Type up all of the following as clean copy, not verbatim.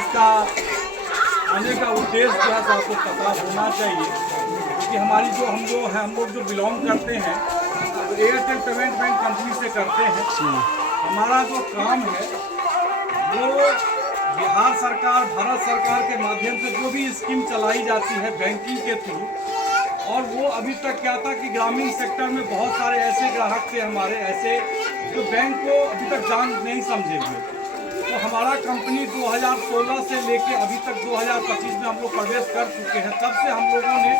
इसका आने का उद्देश्य जो है आपको पता होना चाहिए, क्योंकि हमारी हम लोग जो बिलोंग करते हैं तो एयरटेल पेमेंट बैंक कंपनी से करते हैं। हमारा जो काम है वो बिहार सरकार, भारत सरकार के माध्यम से जो भी स्कीम चलाई जाती है बैंकिंग के थ्रू, और वो अभी तक क्या था कि ग्रामीण सेक्टर में बहुत सारे ऐसे ग्राहक थे हमारे ऐसे जो बैंक को अभी तक जान नहीं समझे हुए थे। तो हमारा कंपनी 2016 से लेके अभी तक 2025 में हम लोग प्रवेश कर चुके हैं। तब से हम लोगों ने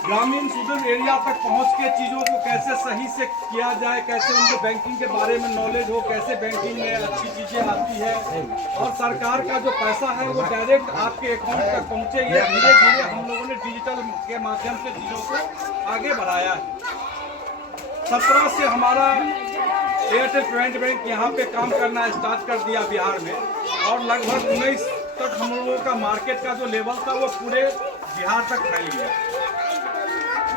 ग्रामीण सुदूर एरिया तक पहुंच के चीज़ों को कैसे सही से किया जाए, कैसे उनको बैंकिंग के बारे में नॉलेज हो, कैसे बैंकिंग में अच्छी चीज़ें आती है और सरकार का जो पैसा है वो डायरेक्ट आपके अकाउंट तक पहुँचे। ये धीरे धीरे हम लोगों ने डिजिटल के माध्यम से चीज़ों को आगे बढ़ाया है। 17 से हमारा एयरटेल पेमेंट बैंक यहाँ पे काम करना स्टार्ट कर दिया बिहार में, और लगभग 19 तक हम लोगों का मार्केट का जो लेवल था वो पूरे बिहार तक फैल गया।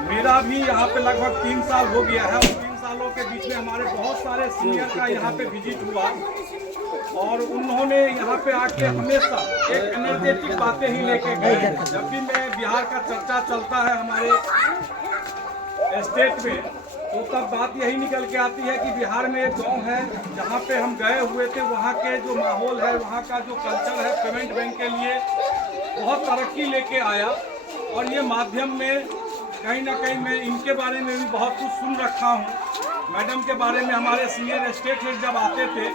मेरा भी यहाँ पे लगभग 3 साल हो गया है, और 3 सालों के बीच में हमारे बहुत सारे सीनियर का यहाँ पे विजिट हुआ, और उन्होंने यहाँ पे आके हमेशा एक एनर्जेटिक बातें ही लेके गए। जब भी मैं बिहार का चर्चा चलता है हमारे स्टेट में, तो तब बात यही निकल के आती है कि बिहार में एक गांव है जहाँ पे हम गए हुए थे, वहाँ के जो माहौल है, वहाँ का जो कल्चर है पेमेंट बैंक के लिए बहुत तरक्की लेके आया। और ये माध्यम में कहीं ना कहीं मैं इनके बारे में भी बहुत कुछ सुन रखा हूँ। मैडम के बारे में हमारे सीनियर स्टेट हेड जब आते थे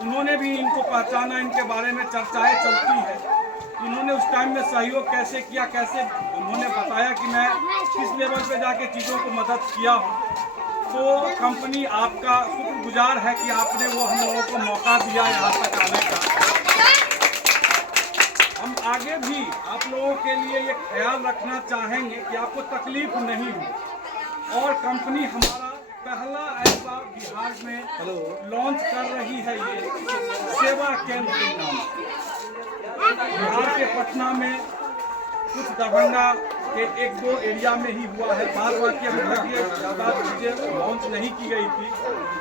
उन्होंने भी इनको पहचाना, इनके बारे में चर्चाएँ चलती है। इन्होंने उस टाइम में सहयोग कैसे किया, कैसे उन्होंने बताया कि मैं किस लेवल पे जाके चीज़ों को मदद किया हूँ। तो कंपनी आपका शुक्रगुजार है कि आपने वो हम लोगों को मौका दिया यहाँ तक आने का। हम आगे भी आप लोगों के लिए ये ख्याल रखना चाहेंगे कि आपको तकलीफ नहीं हो, और कंपनी हमारा पहला ऐसा बिहार में लॉन्च कर रही है ये सेवा केंद्र के नाम से। बिहार के पटना में, कुछ दरभंगा के 1-2 एरिया में ही हुआ है, बाद बाकी अभी तक ये ज़्यादा चीज़ें लॉन्च नहीं की गई थी,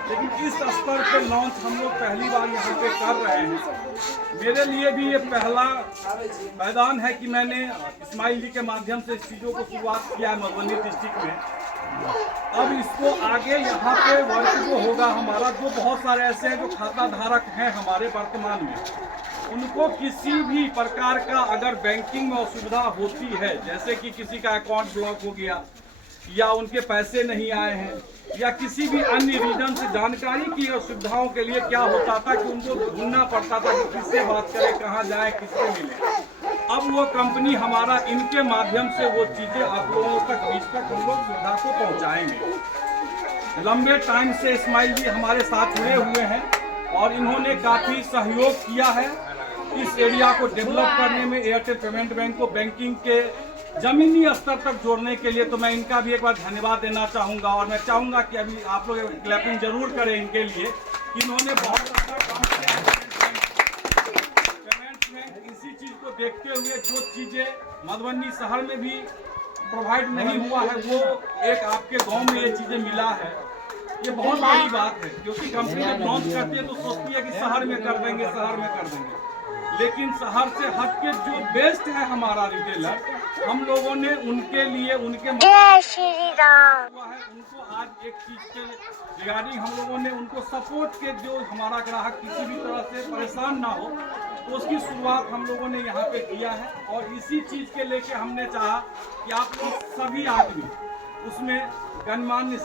लेकिन इस स्तर पर लॉन्च हम लोग पहली बार यहाँ पे कर रहे हैं। मेरे लिए भी ये पहला मैदान है कि मैंने इस्माइल जी के माध्यम से इस चीज़ों को शुरुआत किया है मधुबनी डिस्ट्रिक्ट में। अब इसको आगे यहाँ पे वर्क जो होगा हमारा, जो बहुत सारे ऐसे हैं जो खाता धारक हैं हमारे वर्तमान में, उनको किसी भी प्रकार का अगर बैंकिंग में असुविधा होती है, जैसे कि किसी का अकाउंट ब्लॉक हो गया या उनके पैसे नहीं आए हैं या किसी भी अन्य रीजन से जानकारी की असुविधाओं के लिए क्या होता था कि उनको ढूंढना पड़ता था कि किससे बात करें, कहाँ जाएं, किससे मिलें। अब वो कंपनी हमारा इनके माध्यम से वो चीज़ें आप लोगों तक बीच तक हम लोग सुविधा को पहुँचाएंगे। लंबे टाइम से इस्माइल जी हमारे साथ जुड़े हुए हैं और इन्होंने काफ़ी सहयोग किया है इस एरिया को डेवलप करने में, एयरटेल पेमेंट बैंक को बैंकिंग के जमीनी स्तर तक जोड़ने के लिए। तो मैं इनका भी एक बार धन्यवाद देना चाहूँगा, और मैं चाहूँगा कि अभी आप लोग क्लैपिंग जरूर करें इनके लिए कि इन्होंने बहुत अच्छा काम किया है पेमेंट बैंक। इसी चीज़ को देखते हुए जो चीज़ें मधुबनी शहर में भी प्रोवाइड नहीं हुआ है, वो एक आपके गाँव में ये चीज़ें मिला है। ये बहुत बड़ी बात है, क्योंकि कंपनी जब लॉन्च करती है तो सोचती है कि शहर में कर देंगे, शहर में कर देंगे, लेकिन शहर से हट के जो बेस्ट है हमारा रिटेलर, हम लोगों ने उनके लिए उनके जय श्री राम हुआ है, उनको आज एक चीज के रिगार्डिंग हम लोगों ने उनको सपोर्ट के, जो हमारा ग्राहक किसी भी तरह से परेशान ना हो, तो उसकी शुरुआत हम लोगों ने यहाँ पे किया है। और इसी चीज के लेके हमने चाहा कि आप लोग सभी आदमी उसमें गणमान्य